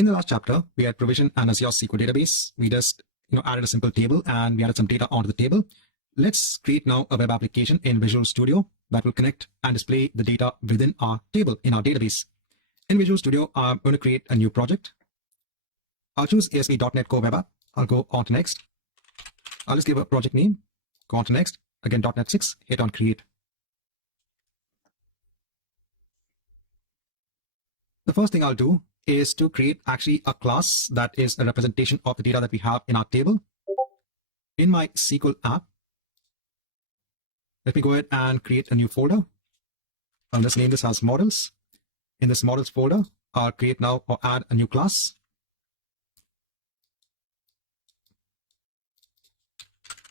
In the last chapter, we had provisioned an Azure SQL database. We just added a simple table and we added some data onto the table. Let's create now a web application in Visual Studio that will connect and display the data within our table in our database. In Visual Studio, I'm going to create a new project. I'll choose ASP.NET Core Web App. I'll go on to next. I'll just give a project name, go on to next, again .NET 6, hit on create. The first thing I'll do is to create actually a class that is a representation of the data that we have in our table. In my SQL app, let me go ahead and create a new folder. I'll just name this as models. In this models folder, I'll create now or add a new class.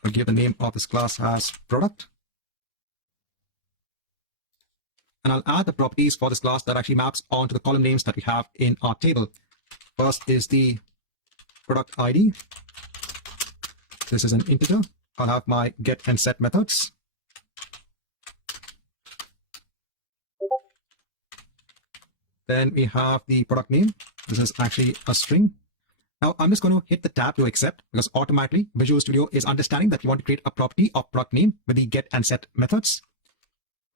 I'll give the name of this class as product. And I'll add the properties for this class that actually maps onto the column names that we have in our table. First is the product ID. This is an integer. I'll have my get and set methods. Then we have the product name. This is actually a string. Now I'm just going to hit the tab to accept because automatically Visual Studio is understanding that we want to create a property of product name with the get and set methods.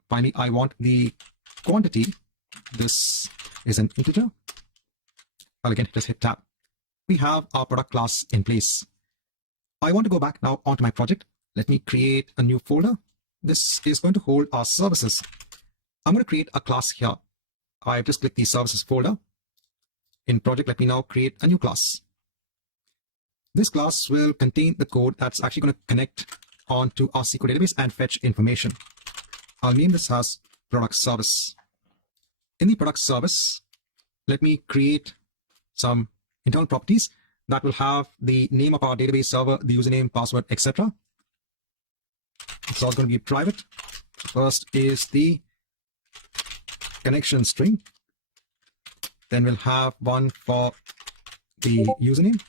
Finally, I want the quantity. This is an integer. I'll again just hit tab. We have our product class in place. I want to go back now onto my project. Let me create a new folder. This is going to hold our services. I'm going to create a class here. I've just clicked the services folder. In project, let me now create a new class. This class will contain the code that's actually going to connect onto our SQL database and fetch information. I'll name this as product service. In the product service, let me create some internal properties that will have the name of our database server, the username, password, etc. It's all going to be private. First is the connection string. Then we'll have one for the username.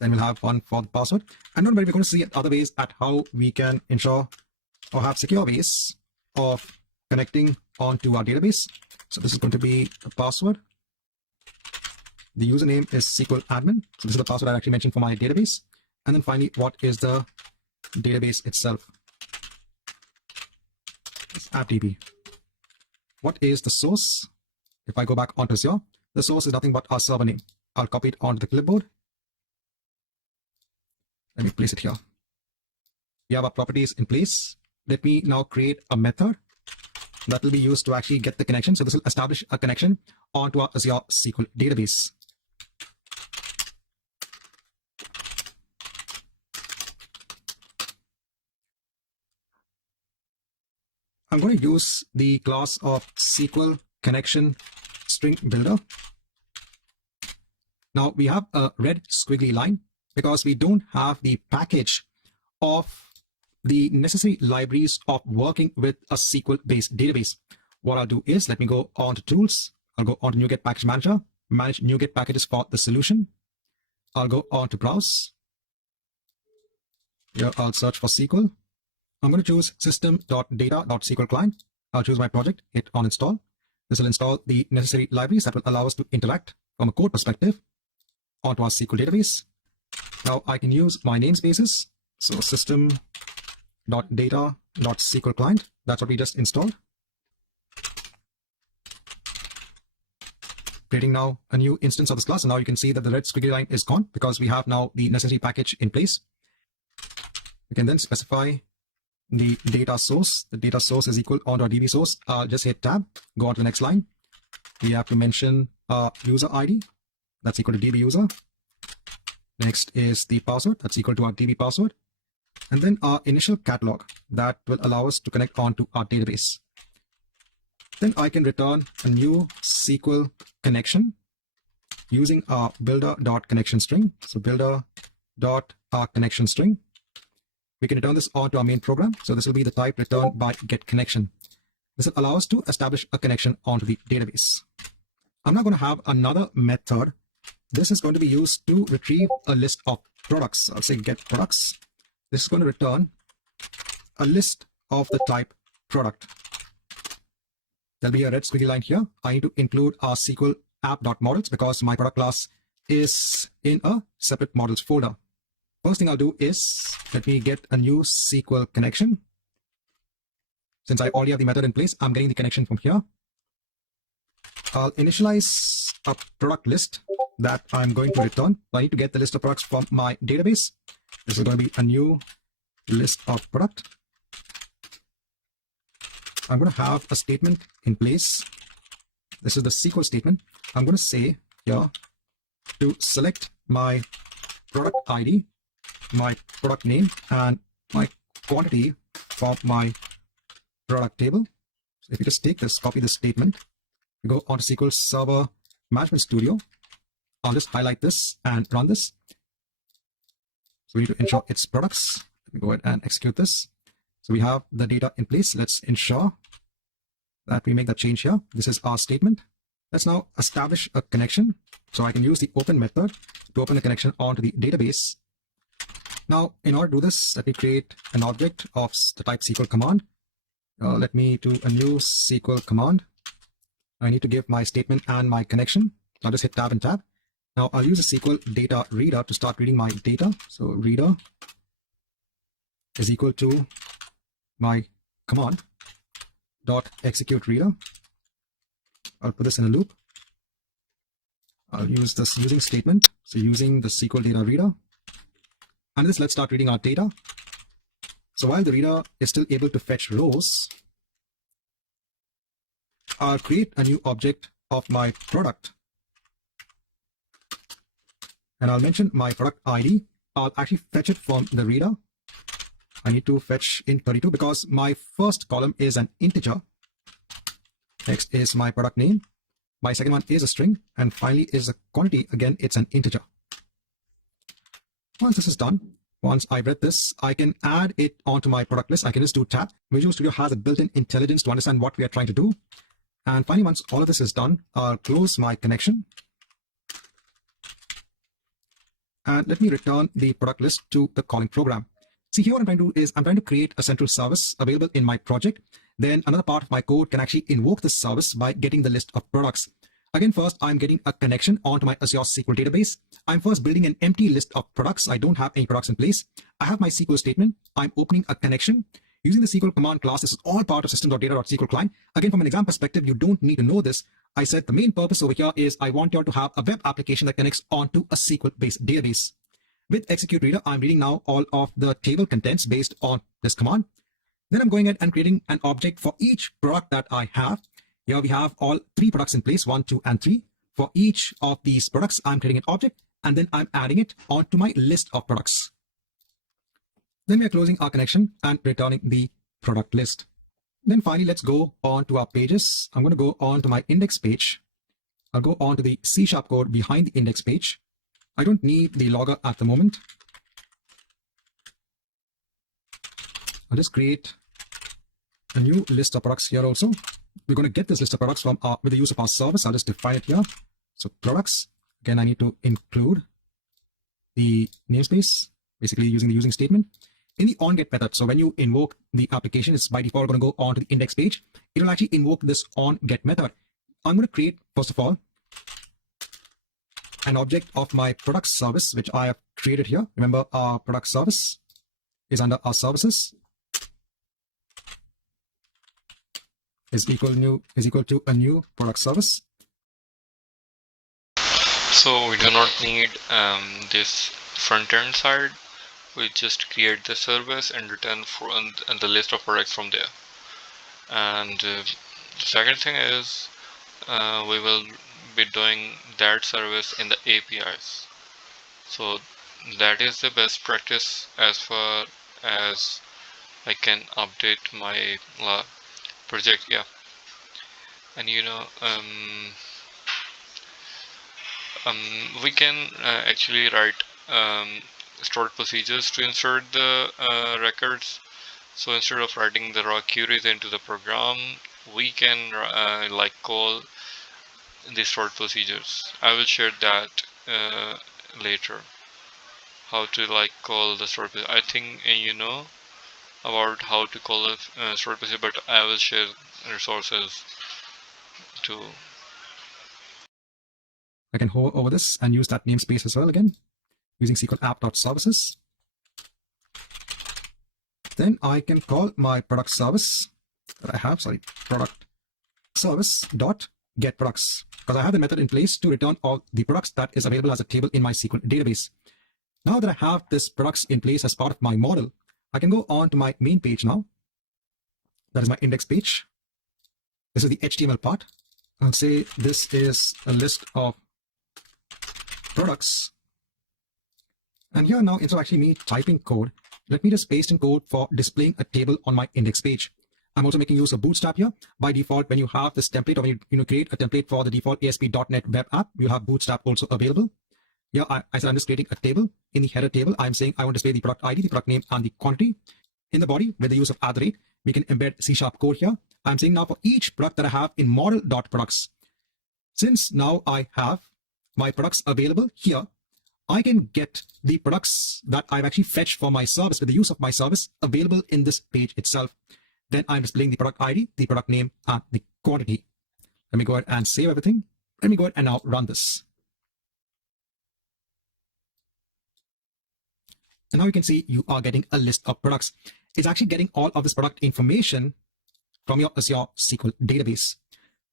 Then we'll have one for the password. And don't worry, we're going to see other ways at how we can ensure or have secure ways of connecting onto our database. So this is going to be the password. The username is SQL admin. So this is the password I actually mentioned for my database. And then finally, what is the database itself? It's appdb. What is the source? If I go back onto Azure, the source is nothing but our server name. I'll copy it onto the clipboard. Let me place it here. We have our properties in place. Let me now create a method that will be used to actually get the connection. So this will establish a connection onto our Azure SQL database. I'm going to use the class of SQL connection string builder. Now we have a red squiggly line because we don't have the package of the necessary libraries of working with a SQL-based database. What I'll do is let me go on to tools. I'll go on to NuGet Package Manager, manage NuGet packages for the solution. I'll go on to browse. Here I'll search for SQL. I'm going to choose system.data.sql client. I'll choose my project, hit on install. This will install the necessary libraries that will allow us to interact from a code perspective onto our SQL database. Now I can use my namespaces. So system.data.sql client. That's what we just installed. Creating now a new instance of this class. And now you can see that the red squiggly line is gone because we have now the necessary package in place. We can then specify the data source. The data source is equal onto our DB source. Just hit tab, go on to the next line. We have to mention user ID. That's equal to DB user. Next is the password. That's equal to our DB password. And then our initial catalog that will allow us to connect onto our database. Then I can return a new SQL connection using our builder.connection string. So builder.connection string. We can return this onto our main program. So this will be the type returned by get connection. This will allow us to establish a connection onto the database. I'm now going to have another method. This is going to be used to retrieve a list of products. I'll say get products. This is going to return a list of the type product. there'll be a red squiggly line here. I need to include our SQL app.models because my product class is in a separate models folder. First thing I'll do is let me get a new SQL connection. Since I already have the method in place, I'm getting the connection from here. I'll initialize a product list that I'm going to return. I need to get the list of products from my database. This is going to be a new list of product. I'm going to have a statement in place. This is the SQL statement. I'm going to say here to select my product ID, my product name, and my quantity from my product table. So if you just take this, copy this statement, we go on to SQL Server Management Studio. I'll just highlight this and run this. So we need to ensure it's products. Let me go ahead and execute this. So we have the data in place. Let's ensure that we make that change here. This is our statement. Let's now establish a connection. So I can use the open method to open a connection onto the database. Now, in order to do this, let me create an object of the type SQL command. Let me do a new SQL command. I need to give my statement and my connection. So I'll just hit tab and tab. Now I'll use a SQL data reader to start reading my data. So reader is equal to my command dot execute reader. I'll put this in a loop. I'll use this using statement. So using the SQL data reader. And this, let's start reading our data. So while the reader is still able to fetch rows, I'll create a new object of my product. And I'll mention my product ID. I'll actually fetch it from the reader. I need to fetch in 32 because my first column is an integer. Next is my product name. My second one is a string. And finally is a quantity. Again, it's an integer. Once this is done, once I read this, I can add it onto my product list. I can just do tab. Visual Studio has a built-in intelligence to understand what we are trying to do. And finally, once all of this is done, I'll close my connection. And let me return the product list to the calling program. See, here what I'm trying to do is I'm trying to create a central service available in my project. Then another part of my code can actually invoke this service by getting the list of products. Again, first, I'm getting a connection onto my Azure SQL database. I'm first building an empty list of products. I don't have any products in place. I have my SQL statement. I'm opening a connection. Using the SQL command class, this is all part of system.data.sql client. Again, from an exam perspective, you don't need to know this. I said the main purpose over here is I want you all to have a web application that connects onto a SQL-based database. With execute reader, I'm reading now all of the table contents based on this command. Then I'm going ahead and creating an object for each product that I have. Here we have all 3 products in place, 1, 2, and 3. For each of these products, I'm creating an object, and then I'm adding it onto my list of products. Then we are closing our connection and returning the product list. Then finally, let's go on to our pages. I'm going to go on to my index page. I'll go on to the C# code behind the index page. I don't need the logger at the moment. I'll just create a new list of products here also. We're going to get this list of products from with the use of our service. I'll just define it here. So products, again, I need to include the namespace, basically using the using statement. In the onGet method, so when you invoke the application, it's by default going to go on to the index page. It will actually invoke this onGet method. I'm going to create, first of all, an object of my product service, which I have created here. Remember, our product service is under our services. Is equal to a new product service. So we do not need this front-end side. We just create the service and return and the list of products from there. And the second thing is we will be doing that service in the APIs. So that is the best practice as far as I can update my project. Yeah. And we can actually write stored procedures to insert the records. So instead of writing the raw queries into the program, we can call the stored procedures. I will share that later. How to call the stored procedure. I think you know about how to call a stored procedure, but I will share resources to. I can hover over this and use that namespace as well again, using SQL app.services. Then I can call my product service that I have, product service dot get products, because I have the method in place to return all the products that is available as a table in my SQL database. Now that I have this products in place as part of my model, I can go on to my main page now. That is my index page. This is the HTML part. I'll say this is a list of products. And here now, instead of actually me typing code, let me just paste in code for displaying a table on my index page. I'm also making use of Bootstrap here. By default, when you have this template, or when you create a template for the default ASP.NET web app, you have Bootstrap also available. Here, I said I'm just creating a table. In the header table, I'm saying I want to display the product ID, the product name, and the quantity. In the body, with the use of @ we can embed C# code here. I'm saying now for each product that I have in model.products, since now I have my products available here, I can get the products that I've actually fetched for my service with the use of my service available in this page itself. Then I'm displaying the product ID, the product name, and the quantity. Let me go ahead and save everything. Let me go ahead and now run this. And now you can see you are getting a list of products. It's actually getting all of this product information from your Azure SQL database.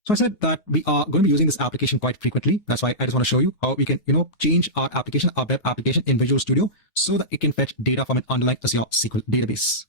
So I said that we are going to be using this application quite frequently. That's why I just want to show you how we can, change our application, our web application in Visual Studio so that it can fetch data from an underlying Azure SQL database.